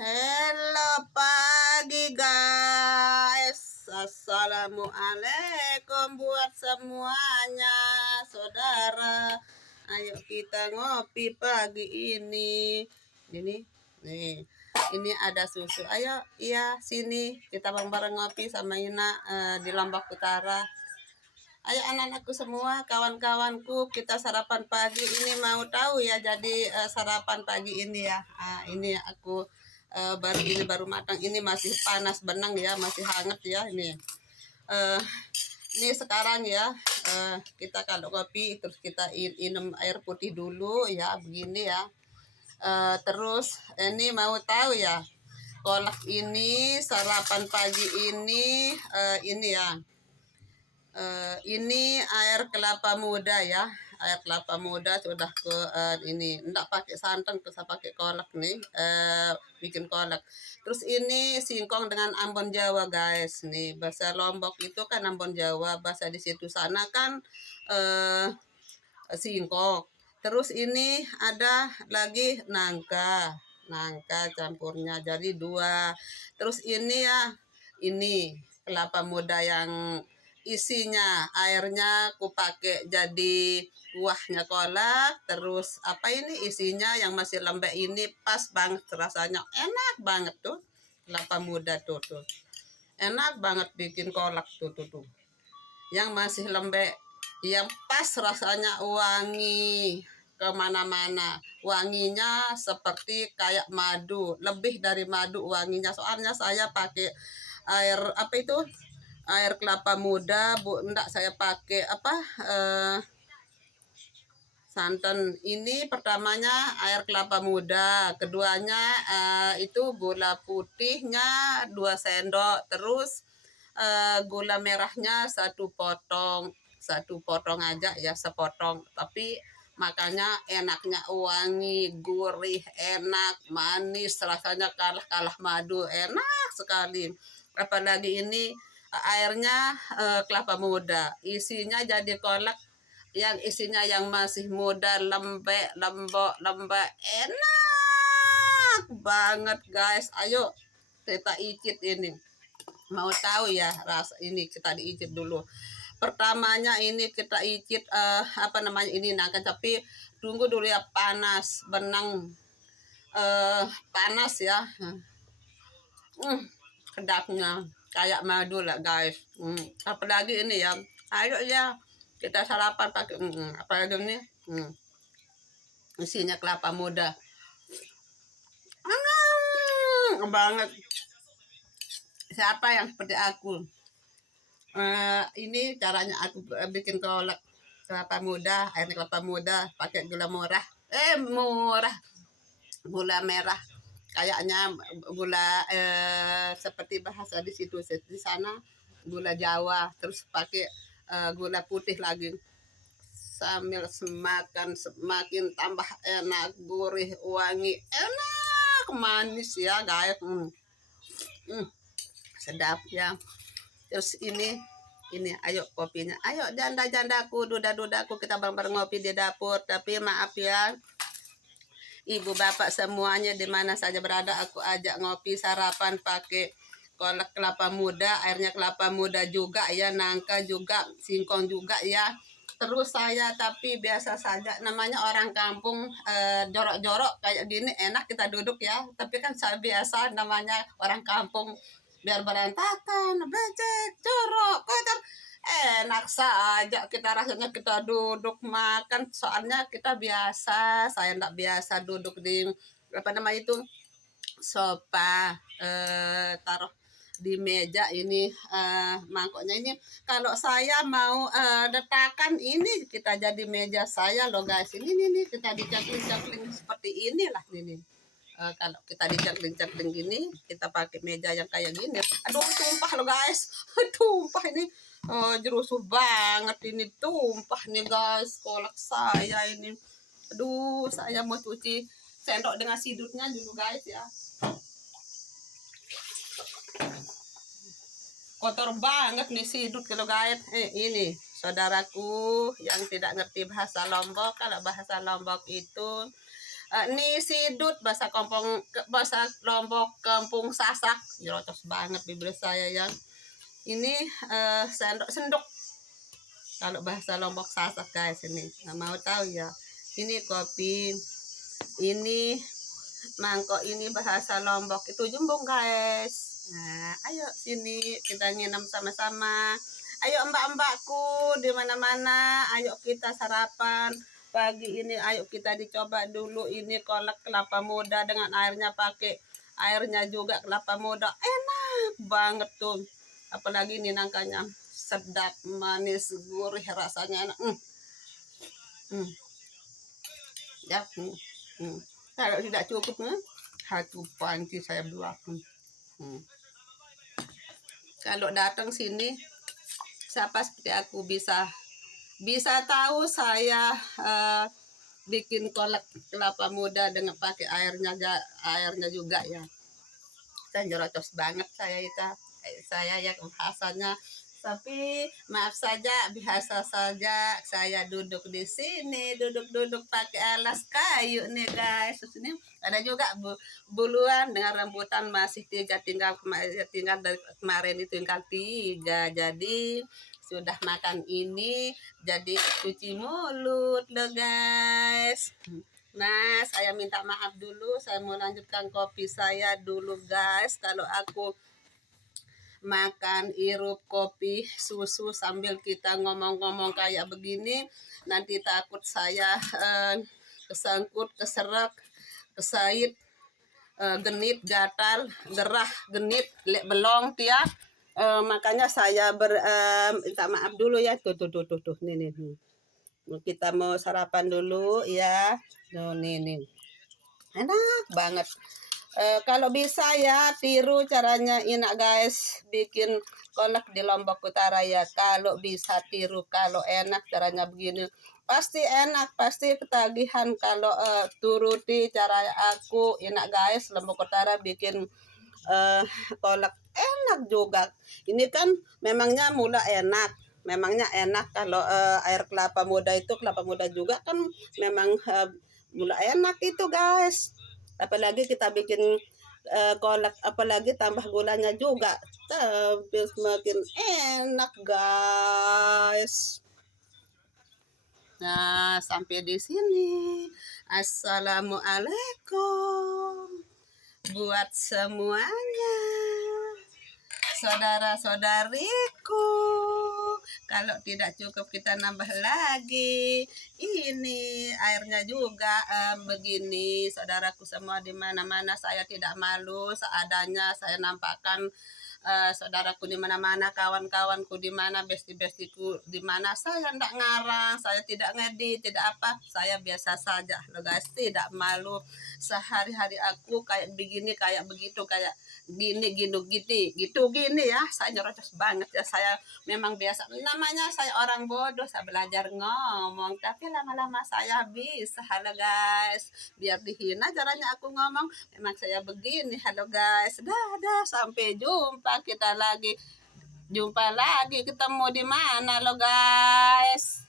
Hello pagi guys, assalamualaikum buat semuanya saudara. Ayo kita ngopi pagi ini. Ini ada susu. Ayo, iya sini kita bareng-bareng ngopi sama Ina di Lombok Utara. Ayo anak-anakku semua, kawan-kawanku, kita sarapan pagi ini. Mau tahu ya jadi sarapan pagi ini ya. Ini aku baru matang, ini masih panas benang ya, masih hangat ya ini. Ini sekarang ya kita kalau kopi terus kita minum air putih dulu ya, begini ya. Terus ini mau tahu ya, kolak ini sarapan pagi ini ya. Ini air kelapa muda ya, air kelapa muda sudah ke ini enggak pakai santan, bisa pakai kolak nih, bikin kolak. Terus ini singkong dengan Ambon Jawa guys, nih bahasa Lombok itu kan Ambon Jawa, bahasa di situ sana kan singkong. Terus ini ada lagi nangka campurnya jadi 2. Terus ini ya, ini kelapa muda yang isinya airnya ku pakai jadi kuahnya kolak. Terus apa ini isinya yang masih lembek, ini pas banget rasanya, enak banget tuh kelapa muda tuh enak banget bikin kolak tuh yang masih lembek, yang pas rasanya, wangi kemana-mana, wanginya seperti kayak madu, lebih dari madu wanginya. Soalnya saya pakai air apa itu, air kelapa muda enggak saya pakai santan. Ini pertamanya air kelapa muda, keduanya itu gula putihnya 2 sendok, terus gula merahnya 1 potong aja ya, sepotong, tapi makanya enaknya wangi, gurih, enak, manis, rasanya kalah madu, enak sekali. Apalagi ini airnya kelapa muda, isinya jadi kolak yang isinya yang masih muda, lembek, enak banget guys. Ayo kita icip ini. Mau tahu ya rasa ini, kita diicip dulu. Pertamanya ini kita icip apa namanya ini nangka, tapi tunggu dulu ya, panas benang, panas ya. Kedapnya kayak madu lah guys. Apalagi ini ya, ayo ya kita sarapan pakai apalagi ini isinya kelapa muda, banget. Siapa yang seperti aku, ini caranya aku bikin kolak kelapa muda, air kelapa muda pakai gula murah, gula merah, kayaknya gula seperti bahasa di situ, di sana gula Jawa, terus pakai gula putih lagi, sambil semakin tambah enak, gurih, wangi, enak, manis ya guys. Sedap ya. Terus ini ayo kopinya, ayo janda-jandaku, duda-dudaku, kita bareng-bareng ngopi di dapur. Tapi maaf ya ibu bapak semuanya, di mana saja berada, aku ajak ngopi sarapan pakai kolak kelapa muda, airnya kelapa muda juga ya, nangka juga, singkong juga ya. Terus saya tapi biasa saja, namanya orang kampung, jorok-jorok kayak gini enak kita duduk ya. Tapi kan saya biasa, namanya orang kampung, biar berantakan, becek, jorok, kotor, enak saja kita rasanya kita duduk makan. Soalnya kita biasa, saya enggak biasa duduk di apa namanya itu, sofa, taruh di meja ini, mangkoknya ini. Kalau saya mau detakan ini, kita jadi meja saya loh guys. Ini kita dicakling-cakling seperti inilah ini. Kalau kita dicakling-cakling gini, kita pakai meja yang kayak gini. Aduh, tumpah loh guys. Tumpah ini. Jerusuh banget ini, tumpah nih guys kolak saya ini. Aduh, saya mau cuci sendok dengan sidutnya dulu guys ya. Kotor banget nih sidut kalau guys. Ini saudaraku yang tidak ngerti bahasa Lombok, kalau bahasa Lombok itu Ini sidut bahasa Lombok Kampung Sasak. Nyerocos banget bibir saya yang ini sendok sendok kalau bahasa Lombok Sasak guys. Ini nggak mau tahu ya. Ini kopi, ini mangkok, ini bahasa Lombok itu jumbung guys. Nah, ayo sini kita nginep sama-sama. Ayo mbak-mbakku di mana-mana, ayo kita sarapan pagi ini. Ayo kita dicoba dulu ini kolak kelapa muda dengan airnya juga kelapa muda. Enak banget tuh. Apalagi ini nangkanya sedap, manis, gurih rasanya enak. Ya. Kalau tidak cukup satu panci saya buatkan. Kalau datang sini siapa seperti aku bisa tahu saya bikin kolak kelapa muda dengan pakai airnya juga ya. Saya nyerocos banget saya ya bahasanya. Tapi maaf saja, biasa saja saya duduk di sini, duduk pakai alas kayu nih guys. Terus ini ada juga buluan dengan rambutan masih tinggal dari kemarin itu tinggal 3. Jadi sudah makan ini jadi cuci mulut loh guys. Nah, saya minta maaf dulu, saya mau lanjutkan kopi saya dulu guys. Kalau aku makan irup kopi susu sambil kita ngomong-ngomong kayak begini, nanti takut saya kesangkut, keserak, kesait, genit, gatal, gerah, genit, belong tiap. Makanya saya minta maaf dulu ya. Tuh nih. Kita mau sarapan dulu ya. Nih. Enak banget. Kalau bisa ya tiru caranya Ina guys bikin kolak di Lombok Utara ya. Kalau bisa tiru, kalau enak caranya begini pasti enak, pasti ketagihan kalau turuti cara aku Ina guys. Lombok Utara bikin kolak enak juga. Ini kan memangnya enak kalau air kelapa muda juga kan memang mula enak itu guys. Apalagi kita bikin kolak, apalagi tambah gulanya juga, tapi semakin enak guys. Nah, sampai di sini. Assalamualaikum buat semuanya, saudara-saudariku. Kalau tidak cukup kita nambah lagi. Ini airnya juga begini, saudaraku semua di mana-mana. Saya tidak malu, seadanya saya nampakkan saudaraku di mana-mana, kawan-kawanku di mana, besti-bestiku di mana. Saya tidak ngarang, saya tidak ngedit, tidak apa. Saya biasa saja loh guys, tidak malu. Sehari-hari aku kayak begini, kayak begitu, kayak gini ya. Saya nyerocos banget ya. Saya memang biasa, namanya saya orang bodoh, saya belajar ngomong, tapi lama-lama saya bisa. Halo guys, biar dihina caranya aku ngomong, memang saya begini. Halo guys, dadah, sampai jumpa kita lagi, ketemu di mana lo guys.